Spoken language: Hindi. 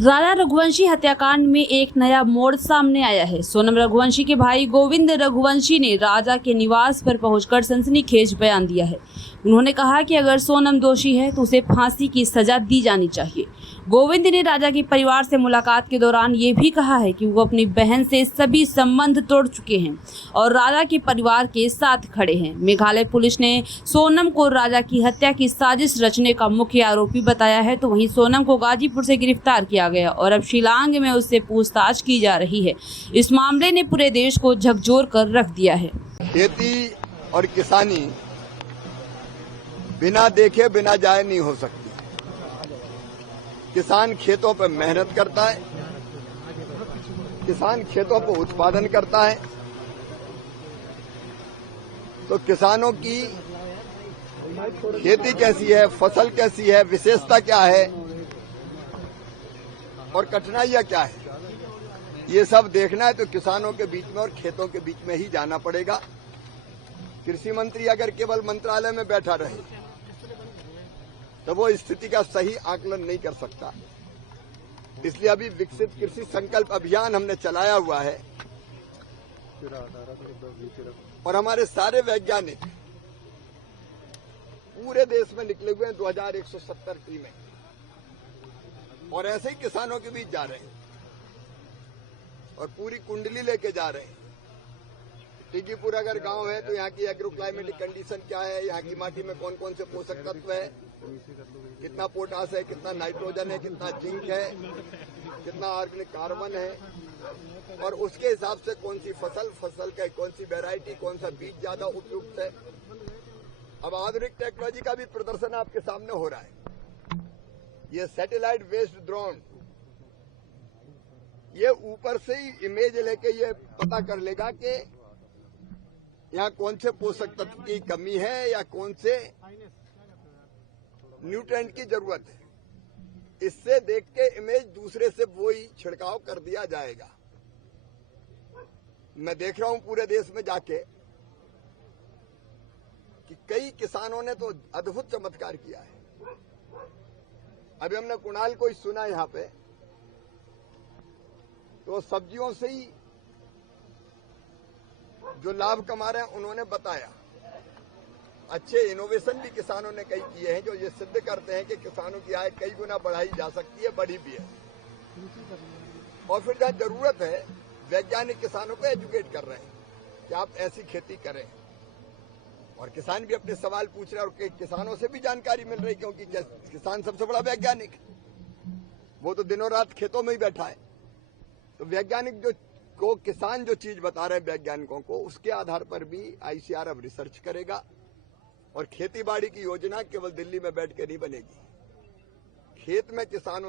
राजा रघुवंशी हत्याकांड में एक नया मोड़ सामने आया है। सोनम रघुवंशी के भाई गोविंद रघुवंशी ने राजा के निवास पर पहुंचकर सनसनीखेज बयान दिया है। उन्होंने कहा कि अगर सोनम दोषी है तो उसे फांसी की सजा दी जानी चाहिए। गोविंद ने राजा के परिवार से मुलाकात के दौरान ये भी कहा है कि वो अपनी बहन से सभी संबंध तोड़ चुके हैं और राजा के परिवार के साथ खड़े हैं। मेघालय पुलिस ने सोनम को राजा की हत्या की साजिश रचने का मुख्य आरोपी बताया है, तो वहीं सोनम को गाजीपुर से गिरफ्तार किया गया और अब शिलांग में उससे पूछताछ की जा रही है। इस मामले ने पूरे देश को झकझोर कर रख दिया है। खेती और किसानी बिना देखे बिना जाए नहीं हो सकती। किसान खेतों पर मेहनत करता है, किसान खेतों पर उत्पादन करता है, तो किसानों की खेती कैसी है, फसल कैसी है, विशेषता क्या है और कठिनाइयां क्या है, ये सब देखना है तो किसानों के बीच में और खेतों के बीच में ही जाना पड़ेगा। कृषि मंत्री अगर केवल मंत्रालय में बैठा रहे तो वो स्थिति का सही आकलन नहीं कर सकता। इसलिए अभी विकसित कृषि संकल्प अभियान हमने चलाया हुआ है और हमारे सारे वैज्ञानिक पूरे देश में निकले हुए हैं 2170 टीमें और ऐसे ही किसानों के बीच जा रहे हैं और पूरी कुंडली लेके जा रहे हैं। टिकीपुर अगर गांव है तो यहाँ की एग्रो क्लाइमेटिक कंडीशन क्या है, यहाँ की माटी में कौन कौन से पोषक तत्व है, कितना पोटास है, कितना नाइट्रोजन है, कितना जिंक है, कितना ऑर्गेनिक कार्बन है और उसके हिसाब से कौन सी फसल का कौन सी वैरायटी, कौन सा बीज ज्यादा उपयुक्त है। अब आधुनिक टेक्नोलॉजी का भी प्रदर्शन आपके सामने हो रहा है। ये सैटेलाइट बेस्ड ड्रोन ये ऊपर से ही इमेज लेके ये पता कर लेगा कि यहाँ कौन से पोषक तत्व की कमी है या कौन से न्यूट्रेंट की जरूरत है। इससे देख के इमेज दूसरे से वो ही छिड़काव कर दिया जाएगा। मैं देख रहा हूं पूरे देश में जाके कि कई किसानों ने तो अद्भुत चमत्कार किया है। अभी हमने कुणाल को ही सुना यहां पे, तो सब्जियों से ही जो लाभ कमा रहे हैं उन्होंने बताया। अच्छे इनोवेशन भी किसानों ने कई किए हैं जो ये सिद्ध करते हैं कि किसानों की आय कई गुना बढ़ाई जा सकती है, बढ़ी भी है। और फिर जहां जरूरत है वैज्ञानिक किसानों को एजुकेट कर रहे हैं कि आप ऐसी खेती करें और किसान भी अपने सवाल पूछ रहे हैं और किसानों से भी जानकारी मिल रही, क्योंकि किसान सबसे बड़ा वैज्ञानिक है, वो तो दिनों रात खेतों में ही बैठा है। तो वैज्ञानिक को किसान जो चीज बता रहे हैं वैज्ञानिकों को, उसके आधार पर भी आईसीआर अब रिसर्च करेगा और खेती बाड़ी की योजना केवल दिल्ली में बैठ के नहीं बनेगी। खेत में किसानों से